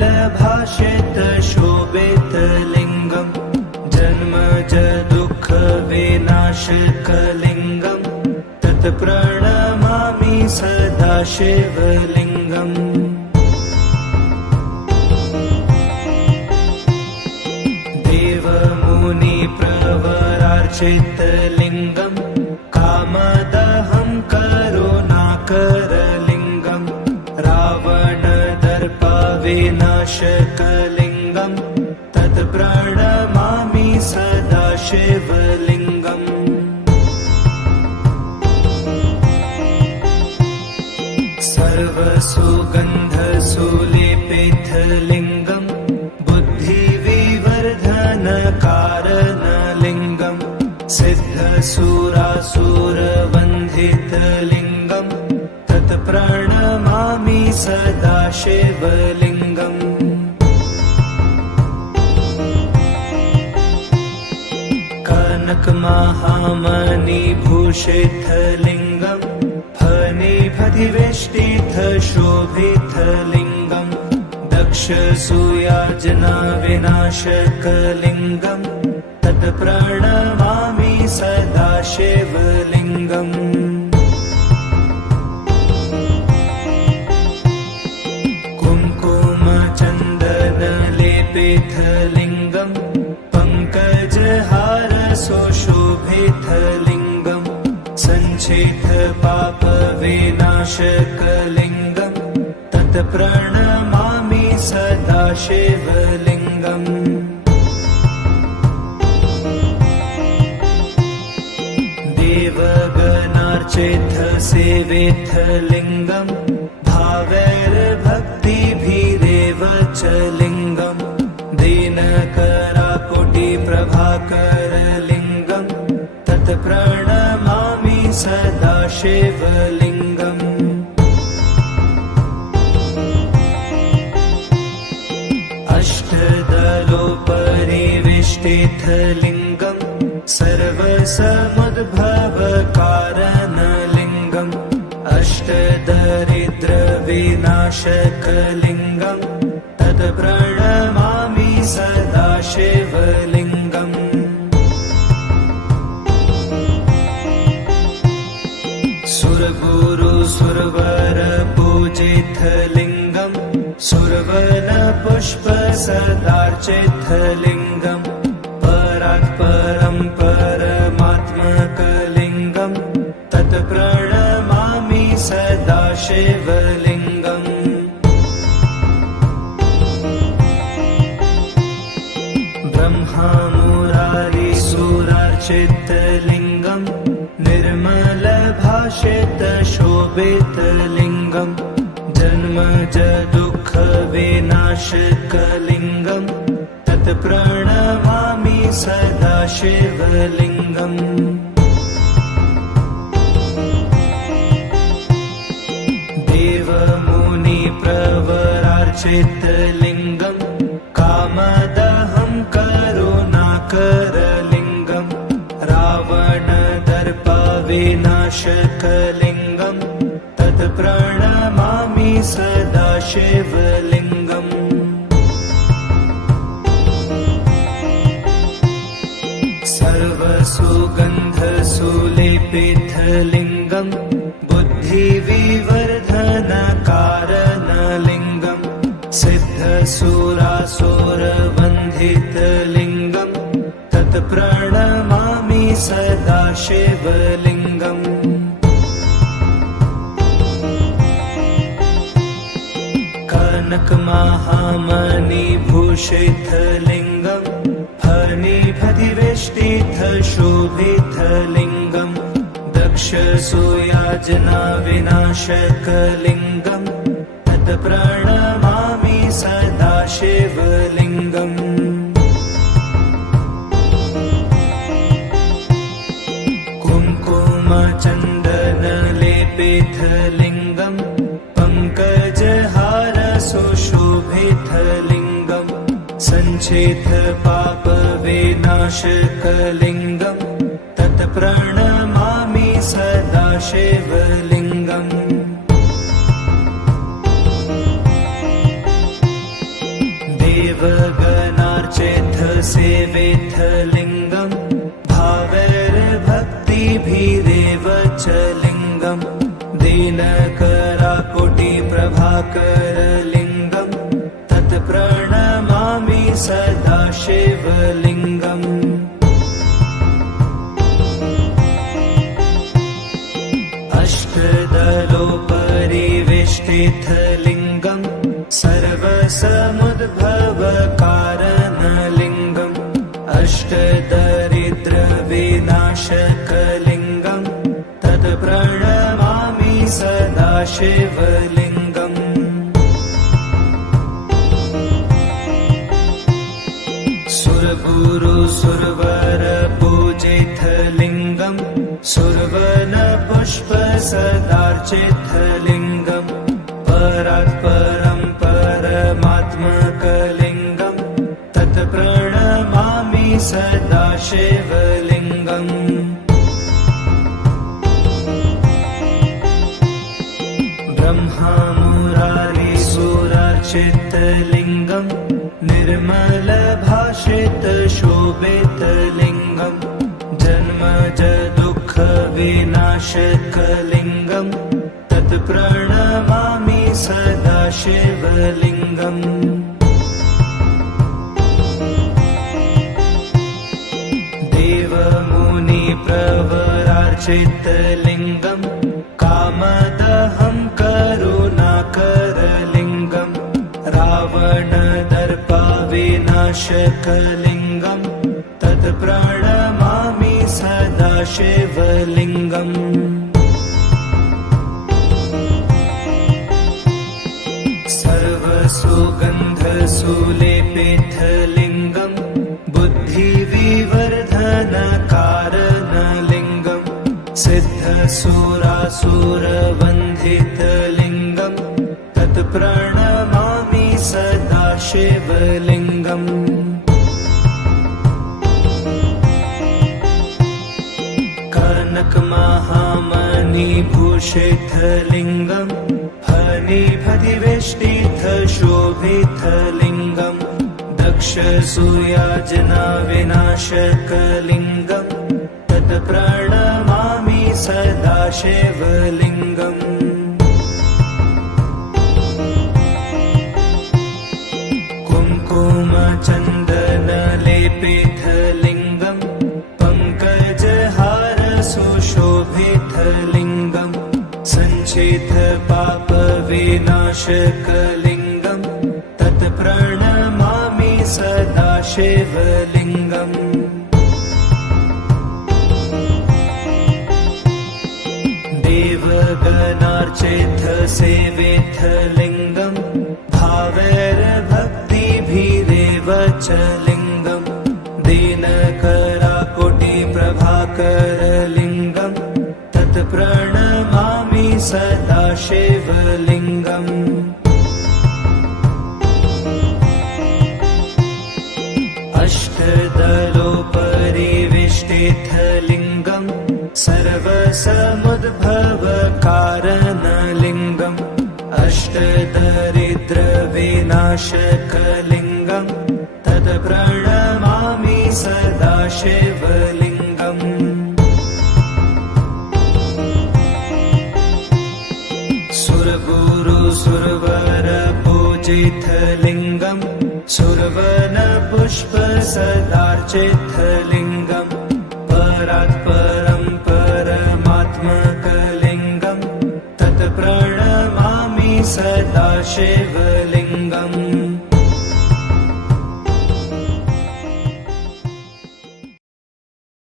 निर्मलभाषित शोभितलिङ्गम् जन्मज दुःखविनाशकलिङ्गम् तत् प्रणमामि सदा शिवलिङ्गम्। देवमुनिप्रवरार्चितलिङ्गम् कामदहं करुणाकरलिङ्गम् रावणदर्पविनाशकलिङ्गम् तत् प्रणमामि सदा शिवलिङ्गम्। सर्वसुगन्धसुलेपितलिङ्गम् बुद्धिविवर्धनकारणलिङ्गम् सिद्धसुरासुरवन्दितलिङ्गम् तत् प्रणमामि सदा शिवलिङ्गम्। कनकमहामणिभूषितलिङ्गम् फणिभदिवेष्टितशोभितलिङ्गम् दक्षसूयाजनविनाशकलिङ्गम् तत् प्रणमामि सदा शिवलिङ्गम्। कुङ्कुमचन्दनलेपितलिङ्गम् पङ्कजहारसुशोभितलिङ्गम् सञ्चितपापविनाशकलिङ्गम् तत् प्रणमामि सदा शिवलिङ्गम्। देवगणार्चितसेवितलिङ्गम् भावैर्भक्तिभिरेव च लिङ्गम् दीनकराकोटिप्रभाकरलिङ्गम् तत् प्रणमामि सदा शिवलिङ्गम्। अष्टदलोपरिवेष्टितलिङ्गम् सर्वसमुद्भवकारणलिङ्गम् अष्टदरिद्रविनाशकलिङ्गम् तत् प्रणमामि सदा शिवलिङ्गम्। सुरगुरुसुरवरपूजितलिङ्गम् सुरवनपुष्पसदार्चितलिङ्गम् परात्परं परमात्मकलिङ्गम् तत् प्रणमामि सदा शिवलिङ्गम्। ब्रह्मामुरारिसुरार्चितलिङ्गम् निर्मलभाषित शोभितलिङ्गम् जन्मज दुःखविनाशकलिङ्गम् तत् प्रणमामि सदा शिवलिङ्गम्। देवमुनिप्रवरार्चितलिङ्गम् कामदहं करुणाकरलिङ्गम् रावणदर्पविनाशकलिङ्गम् तत् प्रणमामि सदा शिवलिङ्गम्। सर्वसुगन्धसुलेपितलिङ्गम् बुद्धिविवर्धनकारणलिङ्गम् सिद्धसुरासुरवन्दितलिङ्गम् तत् प्रणमामि सदा शिवलिङ्गम्। कनकमहामणिभूषितलिङ्गम् फणिभदिवेष्टितशोभितलिङ्गम् दक्षसूयाजनविनाशकलिङ्गम् तत् प्रणमामि सदा शिवलिङ्गम्। कुङ्कुमचन्दनलेपितलिङ्गम् पङ्कजहारसुशोभितलिङ्गम् सञ्चितपापविनाशकलिङ्गम् तत् प्रणमामि सदा शिवलिङ्गम्। देवगणार्चेथ सेवेथ लिङ्गम् भावैर्भक्तिभिरेव च लिङ्गम् दीनकराकोटिप्रभाकरलिङ्गम् तत् प्रणमामि सदा शिवलिङ्गम् अष्टदलोपरिवेष्टितलिङ्गम् सर्वसमुद्भवकारणलिङ्गम् अष्टदरिद्रविनाशकलिङ्गम् तत् प्रणमामि सदा शिवलिङ्गम् सुरगुरुसुरवरपूजितलिङ्गम् सुरवनपुष्पसदार्चितलिङ्गम् परात्परं परमात्मकलिङ्गम् तत् प्रणमामि सदा शिवलिङ्गम् ब्रह्मामुरारिसुरार्चितलिङ्गम् निर्मलभाषितशोभितलिङ्गम् जन्मज दुःखविनाशकलिङ्गम् तत् प्रणमामि सदा शिवलिङ्गम् देवमुनिप्रवरार्चितलिङ्गम् कामदहं करुणाकरलिङ्गम् रावणदर्पविनाशकलिङ्गम् तत् प्रणमामि सदा शिवलिङ्गम् सर्वसुगन्धसुलेपितलिङ्गम् बुद्धिविवर्धनकारणलिङ्गम् सिद्धसुरासुरवन्दितलिङ्गम् तत् प्रणमामि सदा शिवलिङ्गम् कनकमहामणिभूषितलिङ्गम् फणिपतिवेष्टितशोभितलिङ्गम् दक्षसूयाजनाविनाशकलिङ्गम् तत् प्रणमामि सदा शिवलिङ्गम् कुङ्कुमचन्दनलेपितलिङ्गम् पङ्कजहारसुशोभितलिङ्गम् सञ्चितपापविनाशकलिङ्गम् तत् प्रणमामि सदा शिवलिङ्गम् देवगणार्चित सेवितलिङ्गम् भावैर्भक्तिभिरेव च लिङ्गम् दीनकराकोटिप्रभाकरलिङ्गम् तत् प्रणमामि सदा शिवलिङ्गम् अष्टदलोपरिवेष्टितलिङ्गम् सर्वसमुद्भवकारणलिङ्गम् अष्टदरिद्रविनाशकलिङ्गम् तत् प्रणमामि सदा शिवलिङ्गम् सुरगुरुसुरवरपूजितलिङ्गम् सुरवनपुष्पसदार्चितलिङ्गम् परात्परं परमात्मकलिङ्गम् तत् प्रणमामि सदा शिवलिङ्गम्